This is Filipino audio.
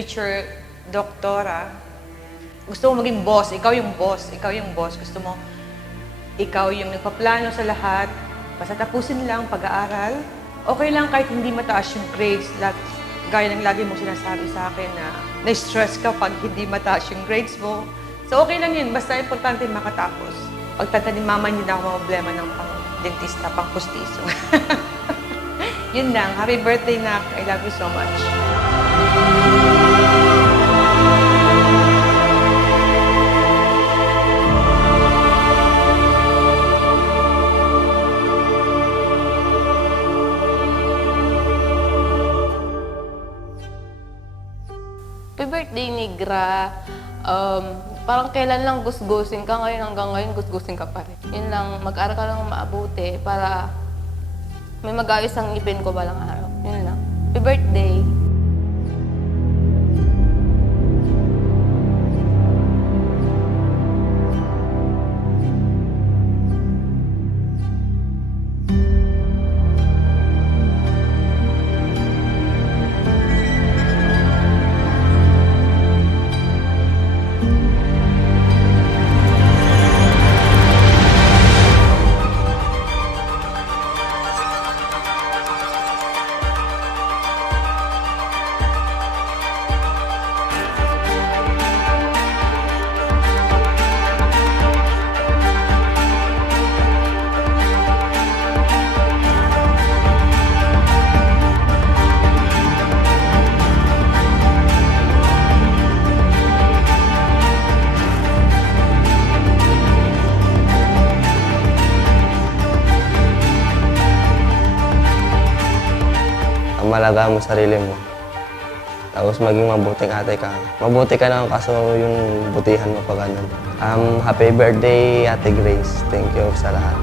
future doktora, gusto mo maging boss, ikaw yung boss, ikaw yung boss. Gusto mo, ikaw yung nagpaplano sa lahat, basta tapusin lang pag-aaral. Okay lang kahit hindi mataas yung grades, gaya ng lagi mong sinasabi sa akin na na-stress ka pag hindi mataas yung grades mo. So okay lang yun, basta importante makatapos. Pagtatanim mama, hindi na ako problema ng pang-dentista, pang-pustiso. Yun lang, happy birthday na, I love you so much. Happy birthday, Nigra. Parang kailan lang gusgusin ka, ngayon hanggang ngayon gusgusin ka pa rin. Yun lang, mag-aral ka lang maabuti para may mag-ayos ang ngipin ko balang araw. Yun lang. Happy birthday. Malagaan mo sarili mo. Tapos maging mabuting ate ka. Mabuti ka lang kaso yung butihan mo pa ganun. Happy birthday, Ate Grace. Thank you sa lahat.